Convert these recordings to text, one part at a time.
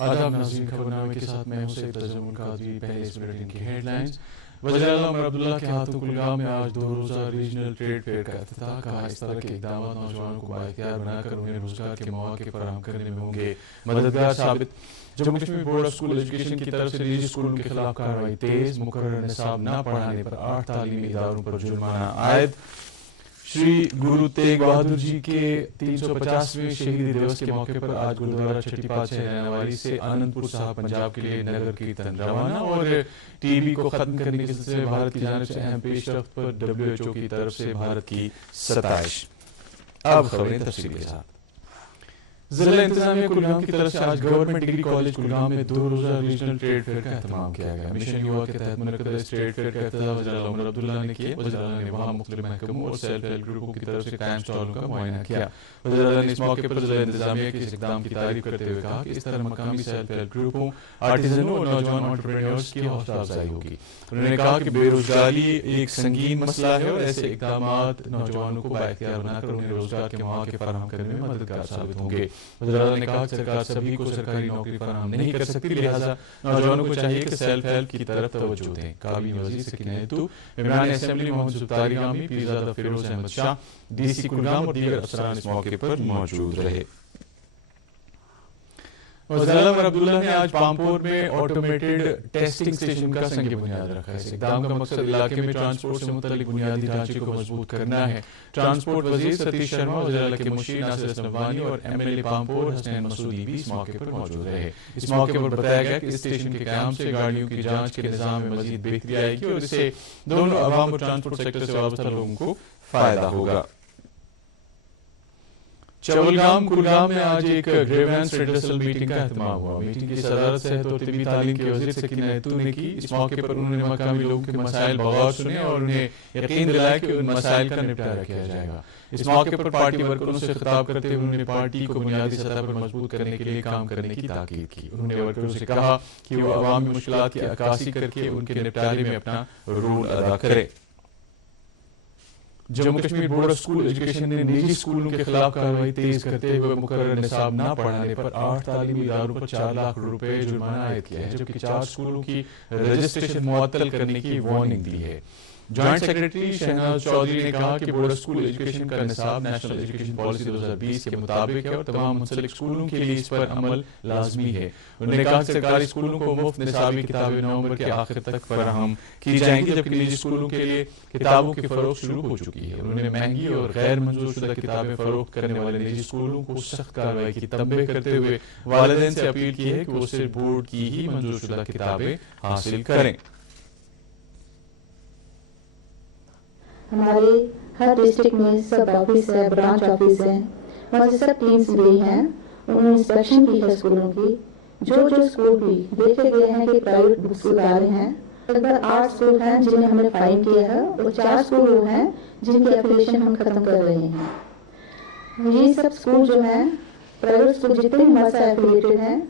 آداب ناظرین، خبرنامے کے ساتھ میں ہوں سید تجمل قادری۔ پہلے اس بلیٹن کی ہیڈ لائنز۔ وزیر اعلیٰ عمر عبداللہ کے ہاتھوں کلگام میں آج 2 روزہ ریجنل ٹریڈ فیئر کا افتتاح۔ کہا اس طرح کے اقدامات نوجوانوں کو بااختیار بنا کر انہیں روزگار کے مواقع فراہم کرنے میں ہوں گے مددگار ثابت۔ Jammu Kashmir board of school education کی طرف سے نجی اسکولوں کے خلاف کارروائی تیز۔ مقررہ نصاب نہ پڑھانے پر 8 تعلیمی اداروں پر جرمانہ عائد۔ شری گرو تیگ بہادر جی کے 350ویں شہیدی دیوس کے موقع پر آج گرودوارہ چھٹی پاتشاہی ریناوالی سے آنندپور صاحب پنجاب کے لیے نگر کیرتن روانہ۔ اور ٹی بی کو ختم کرنے کے سلسلے میں بھارت کی جانب سے اہم پیش رفت پر WHO کی طرف سے بھارت کی ستائش۔ اب خبریں تفصیل کے ساتھ۔ ضلع انتظامیہ کلگام کی طرف سے آج گورنمنٹ ڈگری کالج کلگام میں 2 روزہ ریجنل ٹریڈ فیئر کا اہتمام کیا گیا۔ مشن یووا کے تحت منعقدہ اس ٹریڈ فیئر کا افتتاح وزیر اعلیٰ عمر عبداللہ نے کیا۔ وزیر اعلیٰ نے وہاں مختلف محکموں اور سیلف ہیلپ گروپوں کی طرف سے قائم اسٹالوں کا معائنہ کیا۔ وزیر اعلیٰ نے اس موقع پر ضلع انتظامیہ کے اس اقدام کی تعریف کرتے ہوئے کہا کہ اس طرح مقامی سیلف ہیلپ گروپوں، آرٹیزنوں اور نوجوان انٹرپرینیورز کی حوصلہ افزائی ہوگی۔ انہوں نے کہا کہ بے روزگاری ایک سنگین مسئلہ ہے اور ایسے اقدامات نوجوانوں کو بااختیار بنا کر انہیں روزگار کے مواقع فراہم کرنے میں مددگار ثابت ہوں گے۔ وزیر اعلیٰ نے کہا کہ سرکار سبھی کو سرکاری نوکری فراہم نہیں کر سکتی، لہٰذا نوجوانوں کو چاہیے کہ سیلف ہیلپ کی طرف توجہ دیں۔ کابینہ وزیر سکینہ نیتو، ممبران اسمبلی محمد یوسف طارقامی، پیرزادہ فیروز احمد شاہ، DC کلگام اور دیگر افسران اس موقع پر موجود رہے۔ وزیر اعلیٰ عمر عبداللہ نے آج پامپور میں آٹومیٹڈ ٹیسٹنگ اسٹیشن کا سنگ بنیاد رکھا۔ اس اقدام کا مقصد علاقے میں ٹرانسپورٹ سے متعلق بنیادی ڈھانچے کو مضبوط کرنا ہے۔ ٹرانسپورٹ وزیر ستیش شرما، وزیر اعلیٰ کے مشیر ناصر اسلم وانی اور MLA پامپور حسنین مسعودی بھی اس موقع پر موجود رہے۔ اس موقع پر بتایا گیا کہ اس اسٹیشن کے قیام سے گاڑیوں کی جانچ کے نظام میں مزید بہتری آئے گی اور اس سے دونوں عوام اور ٹرانسپورٹ سیکٹر سے وابستہ لوگوں کو فائدہ ہوگا۔ چولگام کلگام میں آج ایک گریوینس ریڈرسل میٹنگ کا اہتمام ہوا۔ میٹنگ کی صدارت صحت و طبی تعلیم کے وزیر سکینہ نیتو نے کی۔ اس موقع پر انہوں نے مقامی لوگوں کے مسائل بغور سنے اور انہیں یقین دلایا کہ ان مسائل کا نپٹارہ کیا جائے گا۔ اس موقع پر پارٹی ورکروں سے خطاب کرتے ہوئے انہوں نے پارٹی کو بنیادی سطح پر مضبوط کرنے کے لیے کام کرنے کی تاکید کی۔ انہوں نے ورکروں سے کہا کہ وہ عوامی مشکلات کی عکاسی کر کے ان کے نپٹارے میں اپنا رول ادا کرے۔ Jammu Kashmir board of school education نے نجی اسکولوں کے خلاف کارروائی تیز کرتے ہوئے مقررہ نصاب نہ پڑھانے پر 8 تعلیمی اداروں پر 4 لاکھ روپے جرمانہ عائد کیا ہے، جبکہ 4 اسکولوں کی رجسٹریشن معطل کرنے کی وارننگ دی ہے۔ جوائنٹ سیکرٹری شہناز چودھری نے کہا کہ بورڈ آف اسکول ایجوکیشن کا نصاب نیشنل ایجوکیشن پالیسی 2020 کے مطابق ہے اور تمام منسلک اسکولوں کے لیے اس پر عمل لازمی ہے۔ انہوں نے کہا کہ سرکاری اسکولوں کو مفت نصابی کتابیں نومبر کے آخر تک فراہم کی جائیں گی، جبکہ نجی اسکولوں کے لیے کتابوں کی فروخت شروع ہو چکی ہے۔ انہوں نے مہنگی اور غیر منظور شدہ کتابیں فروخت کرنے والے نجی اسکولوں کو سخت کارروائی کی تنبیہ کرتے ہوئے والدین سے اپیل کی ہے کہ وہ صرف بورڈ کی ہی منظور شدہ کتابیں حاصل کریں۔ ہمارے ہر ڈسٹرکٹ میں سب آفس ہے، برانچ آفس ہیں، وہاں سے سب ٹیمز گئی ہیں، انہوں نے انسپیکشن کی ہے اسکولوں کی۔ جو اسکول بھی دیکھے گئے ہیں کہ پرائیویٹ بکس ادارے ہیں، تقریباً 8 اسکول ہیں جنہیں ہم نے فائن کیا ہے اور 4 اسکول وہ ہیں جن کی ایفیلیشن ہم ختم کر رہے ہیں۔ یہ سب اسکول جو ہیں پرائیویٹ اسکول جتنے بھی ہمارے ساتھ ایفیلیٹڈ ہیں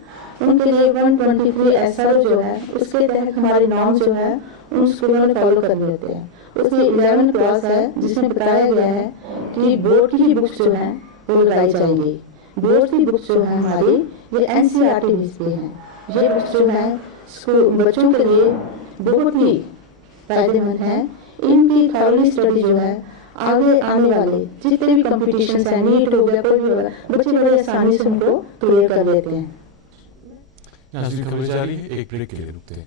ان کے لیے 123 SR جو ہے اس کے تحت ہمارے نارمز جو ہے ان اسکولوں نے فالو کر لیتے ہیں۔ اس کی 11 کلاس ہے جس میں بتایا گیا ہے کہ بورڈ کی بکس جو ہیں وہ لگائی جائیں گی۔ بورڈ کی بکس جو ہیں ہماری یہ NCERT بھیجتے ہیں۔ یہ بکس جو ہیں بچوں کے لیے بہت ہی فائدے مند ہیں۔ ان کی تھورلی اسٹڈی جو ہے آگے آنے والے جتنے بھی کمپٹیشنز ہیں، نیٹ ہو گیا کوئی بھی ہوگا، بچے بڑے آسانی سے ان کو کلیئر کر لیتے ہیں۔ ناظرین خبر جاری ہے، ایک بریک کے لیے رکتے ہیں۔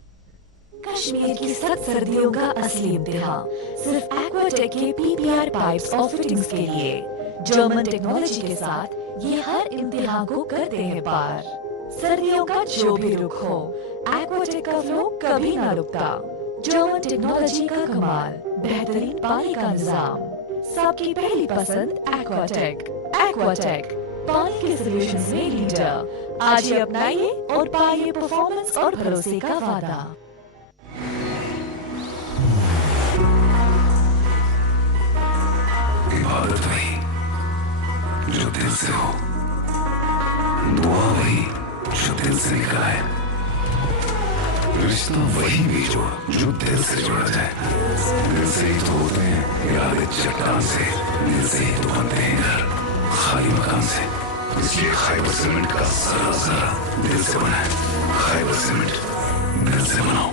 کشمیر کی سخت سردیوں کا اصلی امتحان صرف ایکواٹیک کے PPR پائپس اور فٹنگز کے لیے۔ جرمن ٹیکنالوجی کے ساتھ یہ ہر امتحان کو کرتے ہیں پار۔ سردیوں کا جو بھی رخ ہو، ایکواٹیک کا فلو کبھی نہ رکتا۔ جرمن ٹیکنالوجی کا کمال، بہترین پانی کا نظام، سب کی پہلی پسند ایکواٹیک۔ ایکواٹیک پانی کے سولوشنز میں لیڈر۔ آج ہی اپنائیے اور پائیے پرفارمنس اور بھروسے کا وعدہ۔ عبادت وہی جو دل سے ہو، دعا وہی جو دل سے نکلا ہے، رشتہ وہی بھی جو دل سے جڑا جائے۔ دل سے ہی تو ہوتے ہیں یاد چٹان سے، دل سے ہی تو بنتے ہیں گھر خالی مکان سے۔ اس لیے خیبر سیمنٹ کا ذرا ذرا دل سے بنا ہے. خیبر سیمنٹ دل سے بناؤ.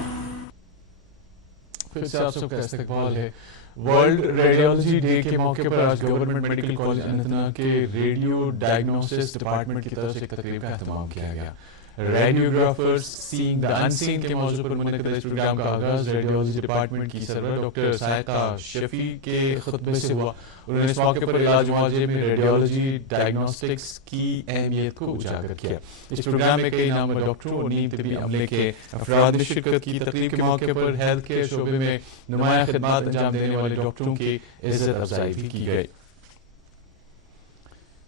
پھر سے آپ سب کا استقبال ہے. ورلڈ ریڈیولوجی ڈے کے موقع پر آج government medical college Anant Nag کے ریڈیو ڈائگنوسس ڈپارٹمنٹ کی طرف سے ایک تقریب کا اہتمام کیا گیا. ریڈیوگرافرز سینگ دا انسین کے موضوع پر منعقد اس پروگرام کا آغاز ریڈیولوجی ڈپارٹمنٹ کی سرور ڈاکٹر سائقہ شفیع کے خطبے سے ہوا. انہوں نے اس موقع پر علاج معالجے میں ریڈیولوجی ڈائگنوسٹکس کی اہمیت کو اجاگر کیا. اس پروگرام میں کئی نامور ڈاکٹروں اور نیم طبی عملے کے افراد نے شرکت کی. تقریب کے موقع پر ہیلتھ کیئر شعبے میں نمایاں خدمات انجام دینے والے ڈاکٹروں کی عزت افزائی بھی کی گئی.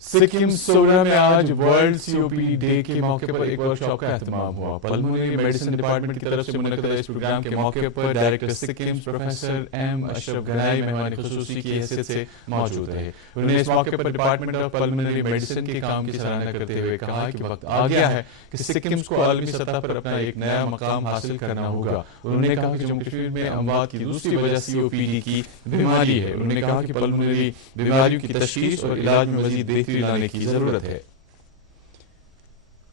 سکم سوڈا میں آج ورلڈ سی او پی ڈے کے موقع پر ایک ورکشاپ کا اہتمام ہوا. پلمونری میڈیسن ڈپارٹمنٹ کی طرف سے منعقد اس پروگرام کے موقع پر ڈائریکٹر سکم پروفیسر ایم اشرف گنائی مہمان خصوصی کی حیثیت سے موجود رہے. انہوں نے اس موقع پر ڈپارٹمنٹ آف پلمونری میڈیسن کے کام کی سراہنا کرتے ہوئے کہا کہ وقت آ گیا ہے کہ سکم کو عالمی سطح پر اپنا ایک نیا مقام حاصل کرنا ہوگا. انہوں نے کہا کہ جموں کشمیر میں اموات کی دوسری وجہ سی او پی ڈی کی بیماری ہے. انہوں نے کہا کہ پلمونری بیماریوں کی تشخیص اور علاج میں مزید بہتری لانے کی ضرورت ہے.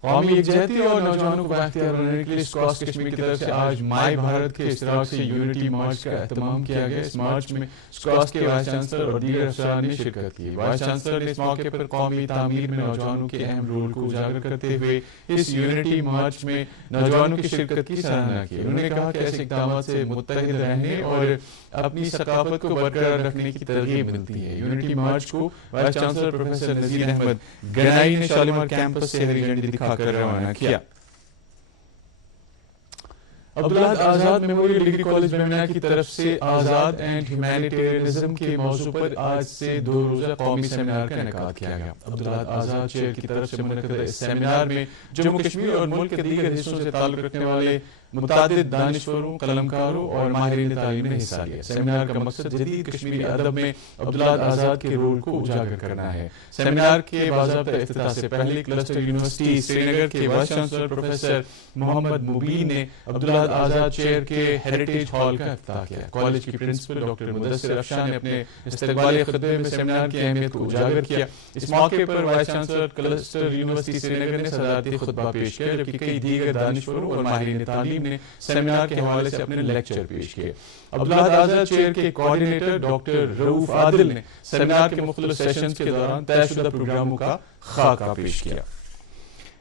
قومی یکجہتی اور نوجوانوں کو بااختیار بنانے کے لیے اسکواش کشمیر کی طرف سے آج مائی بھارت کے اشتراک سے یونٹی مارچ کا اہتمام کیا گیا. اس مارچ میں اسکواش کے وائس چانسلر اور دیگر افسران نے شرکت کی. وائس چانسلر نے اس موقع پر قومی تعمیر میں نوجوانوں کے اہم رول کو اجاگر کرتے ہوئے اس یونٹی مارچ میں نوجوانوں کی شرکت کی سراہنا کی. انہوں نے کہا کہ ایسے اقدامات سے متحد رہنے اور اپنی ثقافت کو برقرار رکھنے کی ترغیب ملتی ہے. یونٹی مارچ کو vice chancellor professor Nazir Ahmad Ganai نے شالیمار کیمپس سے ہری جھنڈی دکھا کر روانہ کیا. عبداللہ آزاد میموریل ڈگری کالج بیمنا کی طرف سے آزاد اینڈ ہیومینیٹیرینزم کے موضوع پر آج سے 2 روزہ قومی سیمینار کا انعقاد کیا گیا. عبداللہ آزاد چیئر کی طرف سے منعقدہ اس سیمینار میں جموں کشمیر اور ملک کے دیگر حصوں سے تعلق رکھنے والے متعدد دانشوروں، قلمکاروں اور ماہرین تعلیم نے حصہ لیا. سیمینار کا مقصد جدید کشمیری ادب میں عبداللہ آزاد کے رول کو اجاگر کرنا ہے. سیمینار کے باضابطہ افتتاح سے پہلے کلسٹر یونیورسٹی سری نگر کے وائس چانسلر پروفیسر محمد مبین نے عبداللہ آزاد چیئر کے ہیریٹیج ہال کا افتتاح کیا. کالج کی پرنسپل ڈاکٹر مدثر افشاں نے اپنے استقبالیہ خطبے میں سیمینار کی اہمیت کو اجاگر کیا. اس موقع پر وائس چانسلر کلسٹر یونیورسٹی سری نگر نے صدارتی خطبہ پیش کیا، جبکہ کئی دیگر دانشوروں اور ماہرین تعلیم نے سیمینار کے حوالے سے اپنے لیکچر پیش کیے. عبداللہ آزاد چیئر کے کوآرڈینیٹر ڈاکٹر رؤوف عادل نے سیمینار کے مختلف سیشنز کے دوران طے شدہ پروگراموں کا خاکہ پیش کیا.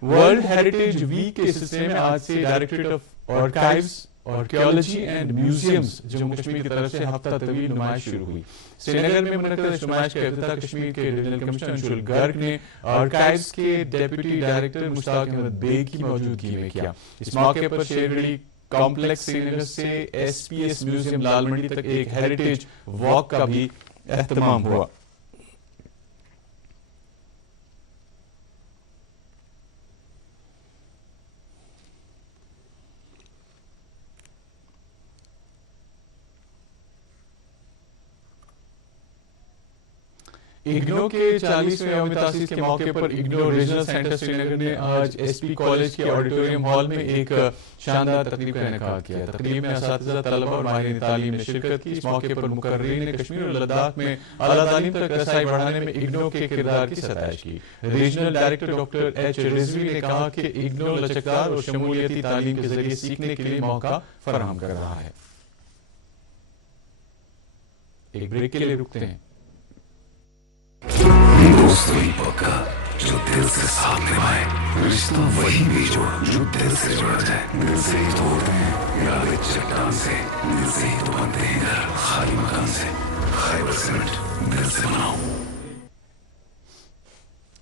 ورلڈ ہیریٹیج ویک کے سلسلے میں آج سے directorate of archives archaeology and museums Jammu Kashmir کی طرف سے ہفتہ طویل نمائش شروع ہوئی. سری نگر میں منعقدہ اس نمائش کا افتتاح کشمیر کے ریجنل کمشنر انشول گرگ نے آرکائیوز کے ڈیپٹی ڈائریکٹر مشتاق احمد بیگ کی موجودگی میں کیا. اس موقع پر شیرگڑھی کمپلیکس سری نگر سے ایس پی ایس میوزیم لال منڈی تک ایک ہیریٹیج واک کا بھی اہتمام ہوا. اگنو کے 40ویں یوم تاسیس کے موقع پر اگنو ریجنل سینٹر سری نگر نے آج ایس پی کالج کے آڈیٹوریم ہال میں ایک شاندار تقریب کا انعقاد کیا. تقریب میں اساتذہ، طلبہ اور ماہرین تعلیم نے شرکت کی. اس موقع پر مقررین نے کشمیر اور لداخ میں اعلیٰ تعلیم تک رسائی بڑھانے میں اگنو کے کردار کی ستائش کی. Regional director doctor H Rizvi نے کہا کہ اگنو لچکدار اور شمولیتی تعلیم کے ذریعے سیکھنے کے لیے موقع فراہم کر رہا ہے. ایک بریک کے لیے رکتے ہیں. دوست وہی پکا جو دل سے ساتھ نبھائے، رشتہ وہی بیجو جو دل سے جڑا جائے. دل سے ہی توڑتے ہیں یاد چٹان سے، دل سے ہی تو بنتے ہیں گھر خالی مکان سے. خیبر سیمنٹ دل سے بناؤ.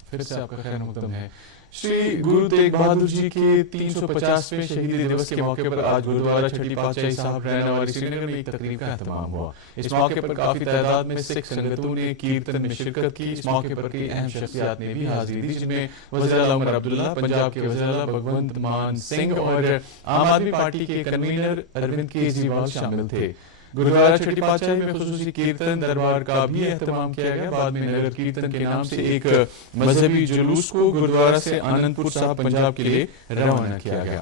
پھر سے آپ کا خیر مقدم ہے. شری گرو تیگ بہادر جی کے 350ویں شہیدی دیوس کے موقع پر آج گرودوارہ چھٹی پاتشاہی صاحب رہنا والی سری نگر میں ایک تقریب کا اہتمام ہوا. اس موقع پر کافی تعداد میں سکھ سنگتوں نے کیرتن میں شرکت کی. اس موقع پر کئی اہم شخصیات نے بھی حاضری دی، جن میں وزیر اعلیٰ عمر عبداللہ، پنجاب کے وزیر اعلیٰ بھگونت مان سنگھ اور عام آدمی پارٹی کے کنوینر اروند کیجریوال شامل تھے. گرودوارہ چھٹی پاتشاہی میں خصوصی کیرتن دربار کا بھی اہتمام کیا گیا. بعد میں نگر کیرتن کے نام سے ایک مذہبی جلوس کو گرودوارہ سے آنند پور صاحب پنجاب کے لیے روانہ کیا گیا.